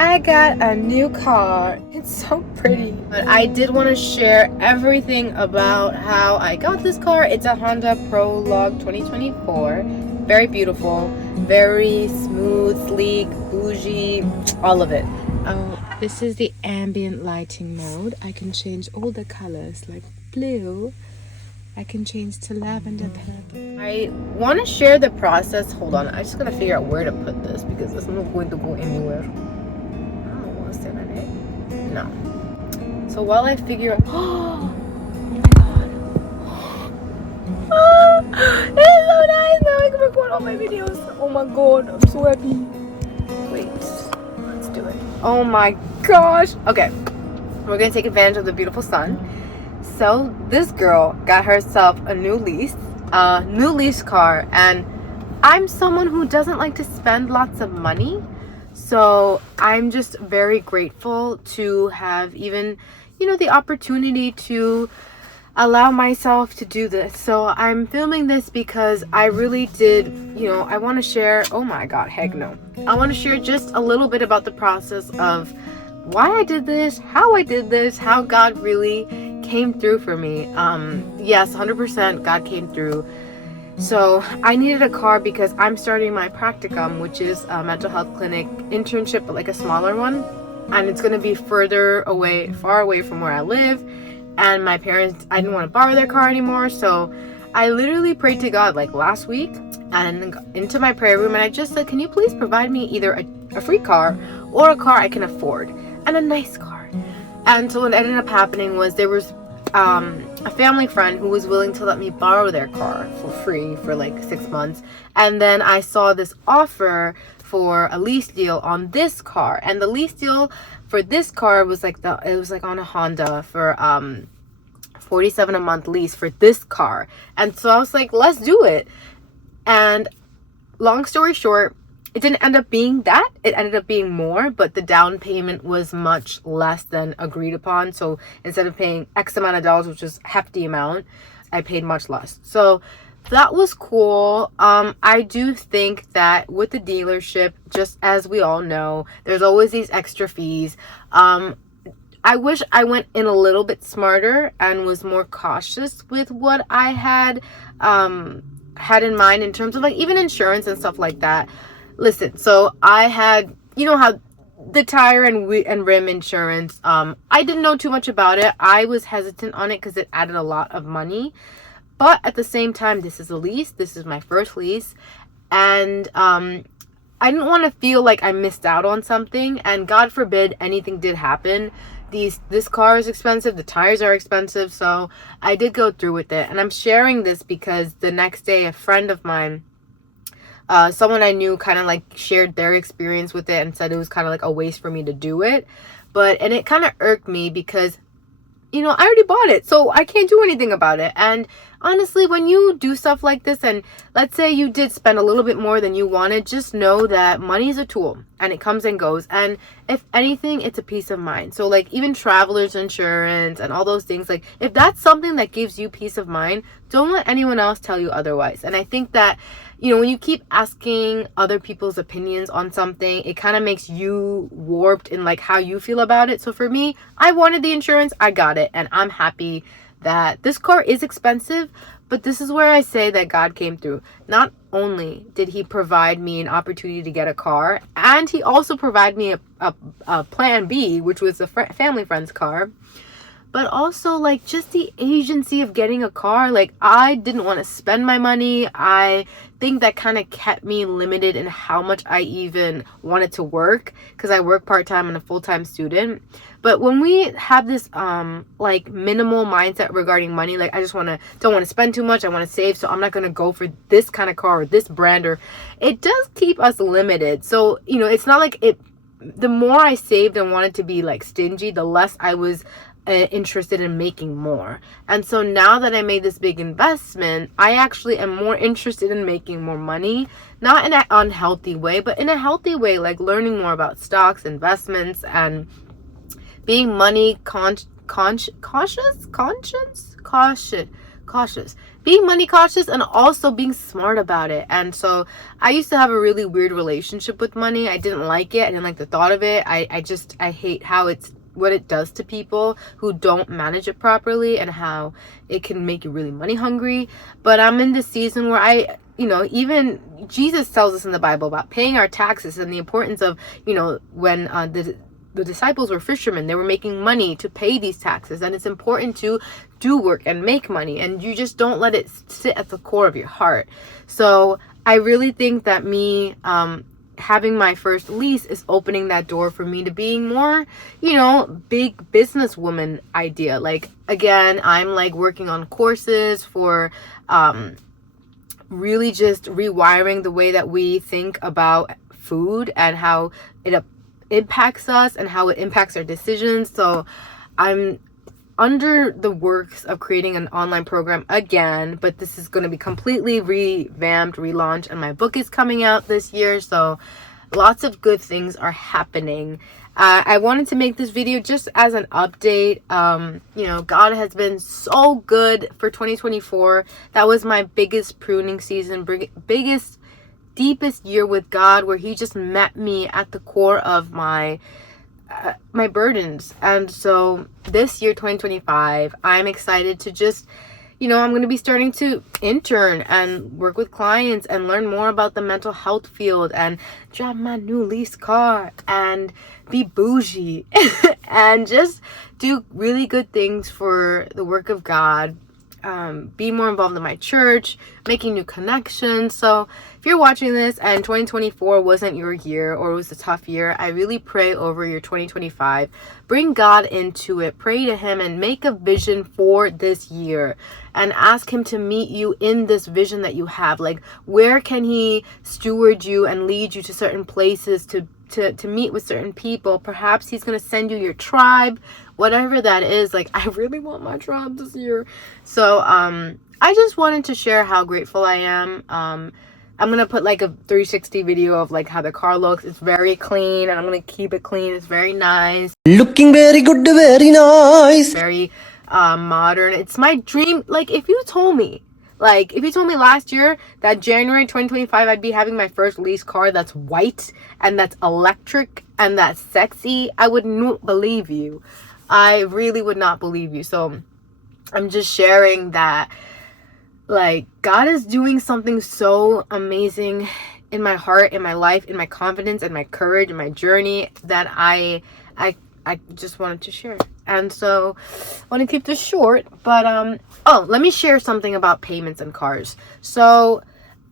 I got a new car. It's so pretty. But I did want to share everything about how I got this car. It's a Honda Prologue 2024. Very beautiful, very smooth, sleek, bougie, all of it. Oh, this is the ambient lighting mode. I can change all the colors like blue. I can change to lavender purple. I want to share the process. Hold on, I just gotta figure out where to put this because it's not going to go anywhere. No. So while I figure out, oh my god, it's so nice. Now I can record all my videos. Oh my god, I'm so happy. Wait, let's do it. Oh my gosh. Okay, we're gonna take advantage of the beautiful sun. So this girl got herself a new lease car, and I'm someone who doesn't like to spend lots of money. So I'm just very grateful to have even, the opportunity to allow myself to do this. So I'm filming this because I really did, I want to share, oh my god, heck no. I want to share just a little bit about the process of why I did this, how God really came through for me. Yes, 100% God came through. So I needed a car because I'm starting my practicum, which is a mental health clinic internship, but like a smaller one. And it's going to be far away from where I live. And my parents, I didn't want to borrow their car anymore. So I literally prayed to God like last week and into my prayer room. And I just said, can you please provide me either a free car or a car I can afford and a nice car? And so what ended up happening was there was a family friend who was willing to let me borrow their car for free for like 6 months. And then I saw this offer for a lease deal on this car, and the lease deal for this car was like on a Honda for $47 a month lease for this car. And so I was like, let's do it. And long story short, it didn't end up being that. It ended up being more, but the down payment was much less than agreed upon. So instead of paying X amount of dollars, which is a hefty amount, I paid much less. So that was cool. I do think that with the dealership, just as we all know, there's always these extra fees. I wish I went in a little bit smarter and was more cautious with what I had in mind in terms of like even insurance and stuff like that. Listen, so I had, how the tire and rim insurance, I didn't know too much about it. I was hesitant on it because it added a lot of money. But at the same time, this is a lease. This is my first lease. And I didn't want to feel like I missed out on something. And God forbid anything did happen. This car is expensive. The tires are expensive. So I did go through with it. And I'm sharing this because the next day, a friend of mine, someone I knew kind of like shared their experience with it and said it was kind of like a waste for me to do it. And it kind of irked me because, I already bought it, so I can't do anything about it. And honestly, when you do stuff like this, and let's say you did spend a little bit more than you wanted, just know that money is a tool and it comes and goes. And if anything, it's a peace of mind. So like even traveler's insurance and all those things, like if that's something that gives you peace of mind, don't let anyone else tell you otherwise. And I think that, when you keep asking other people's opinions on something, it kind of makes you warped in like how you feel about it. So for me, I wanted the insurance, I got it, and I'm happy that this car is expensive, but this is where I say that God came through. Not only did he provide me an opportunity to get a car, and he also provided me a plan B, which was a family friend's car. But also like just the agency of getting a car. Like I didn't want to spend my money. I think that kind of kept me limited in how much I even wanted to work, because I work part-time and a full-time student. But when we have this like minimal mindset regarding money, like I just don't want to spend too much, I want to save, so I'm not going to go for this kind of car or this brand, or it does keep us limited. So it's not like the more I saved and wanted to be like stingy, the less I was interested in making more. And so now that I made this big investment, I actually am more interested in making more money, not in an unhealthy way, but in a healthy way, like learning more about stocks, investments, and being money cautious, cautious. Being money cautious and also being smart about it. And so I used to have a really weird relationship with money. I didn't like it. I didn't like the thought of it. I hate how what it does to people who don't manage it properly, and how it can make you really money hungry. But I'm in this season where even Jesus tells us in the Bible about paying our taxes and the importance of, when the disciples were fishermen, they were making money to pay these taxes, and it's important to do work and make money, and you just don't let it sit at the core of your heart. So I really think that me having my first lease is opening that door for me to being more, big businesswoman idea. Like, again, I'm like working on courses for really just rewiring the way that we think about food and how it impacts us and how it impacts our decisions. So I'm under the works of creating an online program again, but this is going to be completely revamped, relaunched, and my book is coming out this year. So lots of good things are happening. I wanted to make this video just as an update. God has been so good for 2024. That was my biggest pruning season, biggest, deepest year with God, where he just met me at the core of my burdens. And so this year, 2025, I'm excited to just, I'm going to be starting to intern and work with clients and learn more about the mental health field and drive my new lease car and be bougie and just do really good things for the work of God. Be more involved in my church, making new connections. So if you're watching this and 2024 wasn't your year, or it was a tough year, I really pray over your 2025. Bring God into it. Pray to him and make a vision for this year and ask him to meet you in this vision that you have. Like, where can he steward you and lead you to certain places to meet with certain people? Perhaps he's going to send you your tribe, whatever that is. Like, I really want my tribe this year. So I just wanted to share how grateful I am. I'm going to put like a 360 video of like how the car looks. It's very clean, and I'm going to keep it clean. It's very nice. Looking very good, very nice. Very modern. It's my dream. Like, if you told me last year that January 2025 I'd be having my first lease car that's white and that's electric and that's sexy, I would not believe you. I really would not believe you. So I'm just sharing that, like, God is doing something so amazing in my heart, in my life, in my confidence, and my courage, and my journey, that I just wanted to share. And so I want to keep this short, but let me share something about payments and cars. So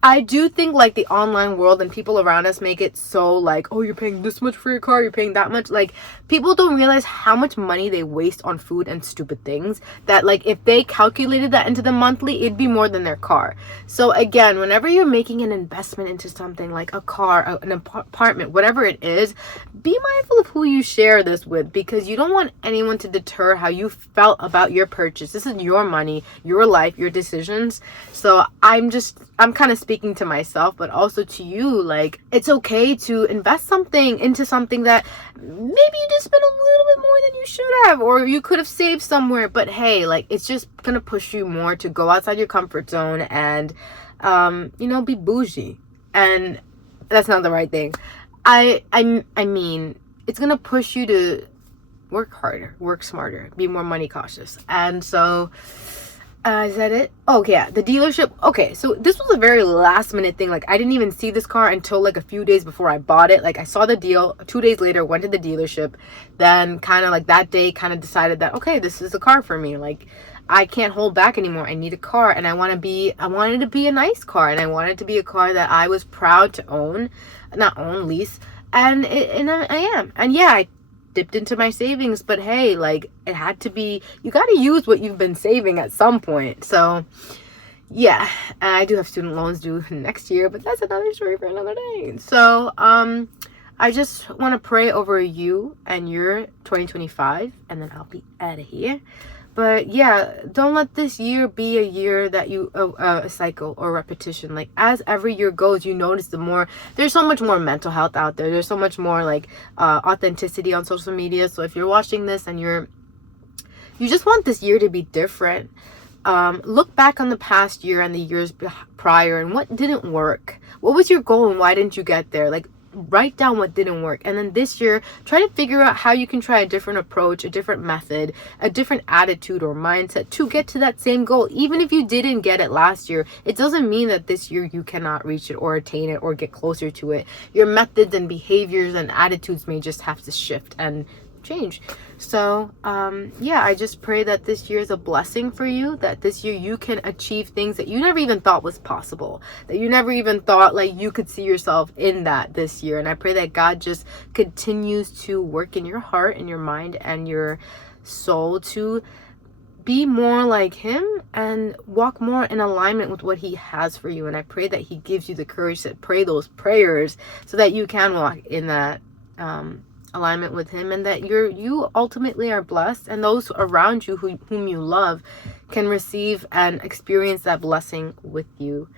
I do think, like, the online world and people around us make it so like, oh, you're paying this much for your car, you're paying that much. Like, people don't realize how much money they waste on food and stupid things, that, like, if they calculated that into the monthly, it'd be more than their car. So again, whenever you're making an investment into something like a car, an apartment, whatever it is, be mindful of who you share this with, because you don't want anyone to deter how you felt about your purchase. This is your money, your life, your decisions. So I'm kind of speaking to myself, but also to you. Like, it's okay to invest into something that maybe you just spent a little bit more than you should have, or you could have saved somewhere. But hey, like, it's just gonna push you more to go outside your comfort zone and be bougie. And that's not the right thing. I mean, it's gonna push you to work harder, work smarter, be more money cautious. And so is that it? Oh yeah, the dealership. Okay, so this was a very last minute thing. Like, I didn't even see this car until like a few days before I bought it. Like, I saw the deal 2 days later, went to the dealership, then kind of like that day kind of decided that, okay, this is a car for me. Like, I can't hold back anymore. I need a car, and I wanted it to be a nice car, and I wanted it to be a car that I was proud to own, lease, and I am. And yeah, I dipped into my savings, but hey, like, it had to be, you got to use what you've been saving at some point. So yeah, I do have student loans due next year, but that's another story for another day. So I just want to pray over you and your 2025, and then I'll be out of here. But yeah, don't let this year be a year that you a cycle or repetition. Like, as every year goes, you notice there's so much more mental health out there. There's so much more like authenticity on social media. So if you're watching this and you just want this year to be different, look back on the past year and the years prior and what didn't work. What was your goal and why didn't you get there? Like, write down what didn't work, and then this year try to figure out how you can try a different approach, a different method, a different attitude or mindset to get to that same goal. Even if you didn't get it last year, it doesn't mean that this year you cannot reach it or attain it or get closer to it. Your methods and behaviors and attitudes may just have to shift and change. So yeah, I just pray that this year is a blessing for you, that this year you can achieve things that you never even thought was possible, that you never even thought like you could see yourself in that this year. And I pray that God just continues to work in your heart and your mind and your soul to be more like him and walk more in alignment with what he has for you. And I pray that he gives you the courage to pray those prayers so that you can walk in that alignment with him, and that you ultimately are blessed, and those around you whom you love can receive and experience that blessing with you.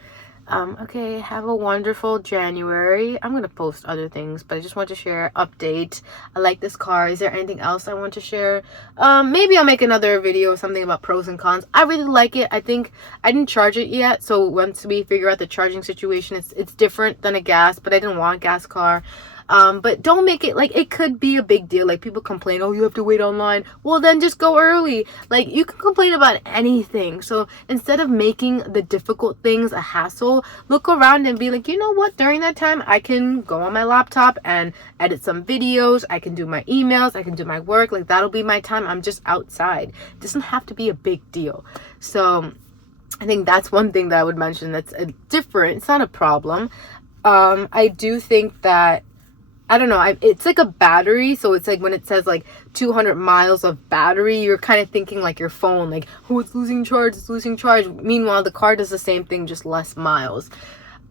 Okay, have a wonderful January. I'm gonna post other things, but I just want to share update. I like this car. Is there anything else I want to share? Maybe I'll make another video or something about pros and cons. I really like it. I think I didn't charge it yet, so once we figure out the charging situation, it's different than a gas, but I didn't want a gas car. But don't make it like it could be a big deal. Like, people complain, oh, you have to wait online. Well, then just go early. Like, you can complain about anything. So instead of making the difficult things a hassle, look around and be like, you know what, during that time I can go on my laptop and edit some videos, I can do my emails, I can do my work. Like, that'll be my time. I'm just outside. It doesn't have to be a big deal. So I think that's one thing that I would mention that's different. It's not a problem. I do think that, I don't know, it's like a battery, so it's like when it says like 200 miles of battery, you're kind of thinking like your phone, like, oh, it's losing charge, it's losing charge. Meanwhile, the car does the same thing, just less miles.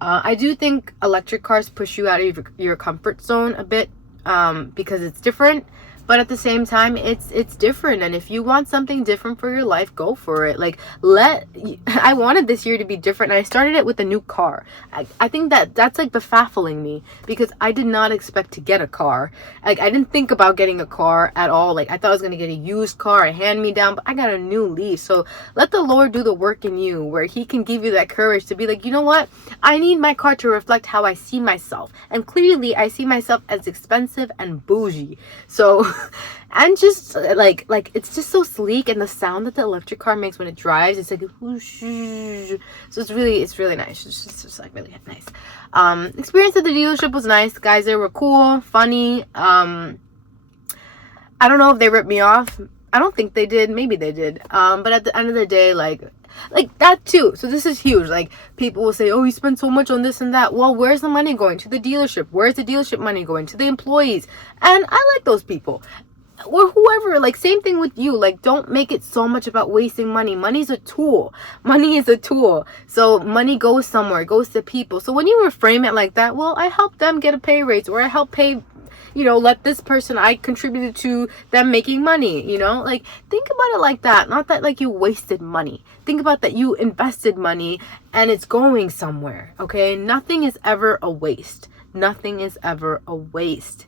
I do think electric cars push you out of your comfort zone a bit, because it's different. But at the same time, it's different. And if you want something different for your life, go for it. Like, I wanted this year to be different. And I started it with a new car. I think that's like befuddling me, because I did not expect to get a car. Like, I didn't think about getting a car at all. Like, I thought I was going to get a used car, a hand-me-down, but I got a new lease. So let the Lord do the work in you, where he can give you that courage to be like, you know what? I need my car to reflect how I see myself. And clearly, I see myself as expensive and bougie. So and just like it's just so sleek, and the sound that the electric car makes when it drives, it's like whoosh. So it's really nice. It's just like really nice. Experience at the dealership was nice. The guys there were cool, funny. I don't know if they ripped me off. I don't think they did. Maybe they did. But at the end of the day, like that too. So this is huge. Like, people will say, oh, you spend so much on this and that. Well, where's the money going? To the dealership. Where's the dealership money going? To the employees. And I like those people, or whoever. Like, same thing with you. Like, don't make it so much about wasting money. Money's a tool. Money is a tool. So money goes somewhere, goes to people. So when you reframe it like that, well, I helped them get a pay raise, or I helped pay, let this person, I contributed to them making money, like, think about it like that. Not that like you wasted money. Think about that you invested money and it's going somewhere. Okay, nothing is ever a waste. Nothing is ever a waste.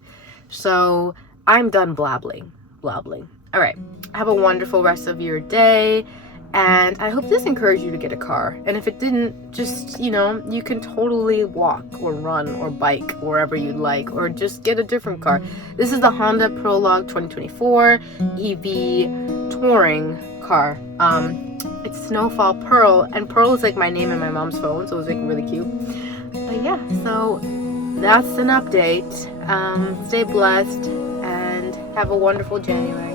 So I'm done blabbling. All right, have a wonderful rest of your day, and I hope this encouraged you to get a car. And if it didn't, just, you can totally walk or run or bike wherever you'd like, or just get a different car. This is the Honda Prologue 2024 EV touring car. It's Snowfall Pearl, and Pearl is like my name in my mom's phone, so it was like really cute. But yeah, so that's an update. Stay blessed and have a wonderful January.